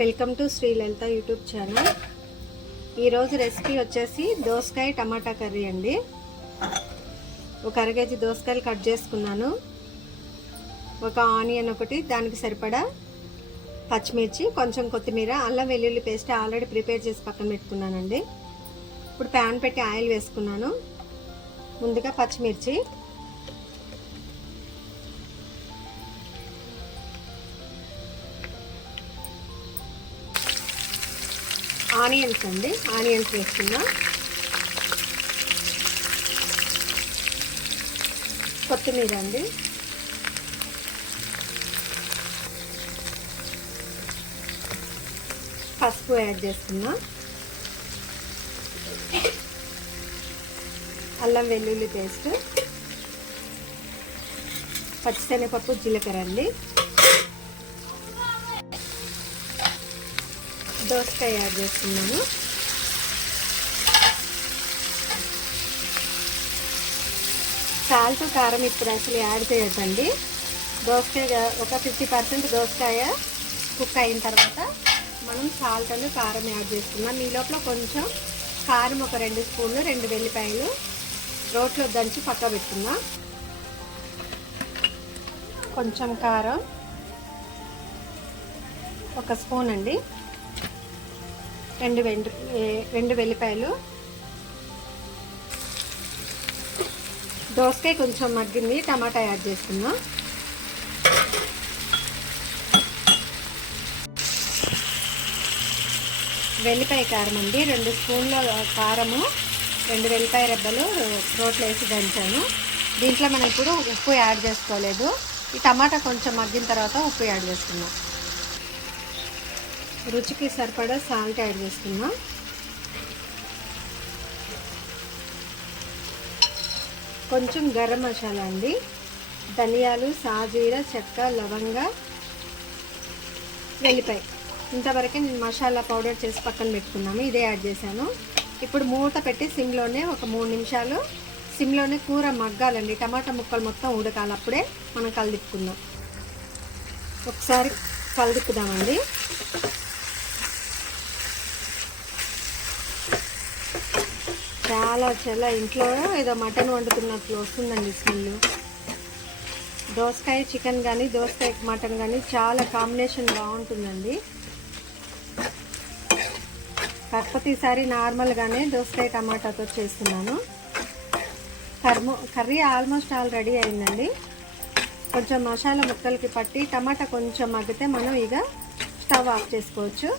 Welcome to Sri Lalitha YouTube channel. ఈరోజు recipe వచ్చేసి దోసకాయ టమాటా కర్రీ అండి. ఒక అర కేజీ దోసకాయలు కట్ చేసుకున్నాను. ఒక ఆనియన్ ఒకటి, దానికి సరిపడా పచ్చిమిర్చి, కొంచెం కొత్తిమీర, అల్లం వెల్లుల్లి పేస్ట్ ఆల్రెడీ ప్రిపేర్ చేసి పక్కన పెట్టుకున్నానండి. ఇప్పుడు ప్యాన్ పెట్టి ఆయిల్ వేసుకున్నాను. ముందుగా పచ్చిమిర్చి, ఆనియన్స్ అండి, ఆనియన్స్ వేసుకున్నా, కొత్తిమీర అండి, పసుపు యాడ్ చేసుకున్నా, అల్లం వెల్లుల్లి పేస్ట్, పచ్చిశనగపప్పు, జీలకర్ర అండి, దోసకాయ యాడ్ చేస్తున్నాను, సాల్ట్ కారం ఇప్పుడు అసలు యాడ్ చేయొద్దండి. దోసకాయ ఒక 50% దోసకాయ కుక్ అయిన తర్వాత మనం సాల్ట్ అని కారం యాడ్ చేసుకున్నాం. ఈ లోపల కొంచెం కారం ఒక 2 స్పూన్లు, 2 వెల్లిపాయలు రోట్లో దంచి పక్క పెట్టుకున్నా, కొంచెం కారం, 1 స్పూన్ అండి, 2 వెల్లిపాయలు. దోసకాయ కొంచెం మగ్గింది, టమాటా యాడ్ చేసుకున్నా, వెల్లిపాయ కారం అండి, 2 స్పూన్ల కారము, 2 వెల్లిపాయ రెబ్బలు రోట్లో వేసి దంచాను. దీంట్లో మనం ఇప్పుడు ఉప్పు యాడ్ చేసుకోలేదు. ఈ టమాటా కొంచెం మగ్గిన తర్వాత ఉప్పు యాడ్ చేసుకున్నాం. రుచికి సరిపడా సాల్ట్ యాడ్ చేసుకున్నా, కొంచెం గరం మసాలా అండి, ధనియాలు, సాజీర, చెక్క, లవంగ, వెల్లిపాయ, ఇంతవరకే నేను మసాలా పౌడర్ చేసి పక్కన పెట్టుకున్నాము. ఇదే యాడ్ చేశాను. ఇప్పుడు మూత పెట్టి సిమ్లోనే ఒక 3 నిమిషాలు సిమ్లోనే కూర మగ్గాలండి. టమాటా ముక్కలు మొత్తం ఉడకాలి, అప్పుడే మనం కలిదిప్పుకుందాం. ఒకసారి కలిదిప్పుదామండి. చాలా ఇంట్లో ఏదో మటన్ వండుతున్నట్లు వస్తుందండి స్మెల్. దోసకాయ చికెన్ కానీ దోసకాయ మటన్ కానీ చాలా కాంబినేషన్ బాగుంటుందండి. కాకపోతే ఈసారి నార్మల్గానే దోసకాయ టమాటాతో చేస్తున్నాను. కర్రీ ఆల్మోస్ట్ ఆల్ రెడీ అయిందండి. కొంచెం మసాలా ముక్కలకి పట్టి టమాటా కొంచెం మగ్గితే మనం ఇక స్టవ్ ఆఫ్ చేసుకోవచ్చు.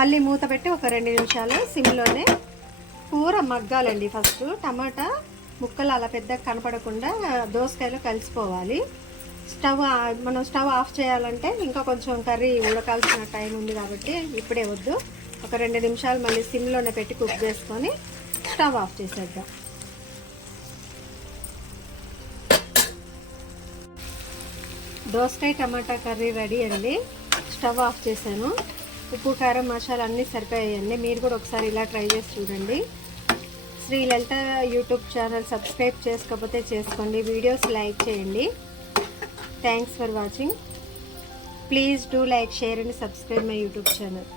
మళ్ళీ మూత పెట్టి ఒక 2 నిమిషాలు సిమ్లోనే కూర మగ్గాలండి. ఫస్ట్ టమాటా ముక్కలు అలా పెద్దగా కనపడకుండా దోసకాయలో కలిసిపోవాలి. మనం స్టవ్ ఆఫ్ చేయాలంటే ఇంకా కొంచెం కర్రీ ఉడకాల్సిన టైం ఉంది కాబట్టి ఇప్పుడే వద్దు. ఒక 2 నిమిషాలు మళ్ళీ సిమ్లోనే పెట్టి కుక్ చేసుకొని స్టవ్ ఆఫ్ చేసేద్దాం. దోసకాయ టమాటా కర్రీ రెడీ అండి. స్టవ్ ఆఫ్ చేశాను. ఉప్పు, కారం, మసాలా అన్నీ సరిపోయాయండి. మీరు కూడా ఒకసారి ఇలా ట్రై చేసి చూడండి. శ్రీలలిత యూట్యూబ్ ఛానల్ సబ్స్క్రైబ్ చేసుకోకపోతే చేసుకోండి. వీడియోస్ లైక్ చేయండి. Thanks for watching. Please do like, share and subscribe my YouTube channel.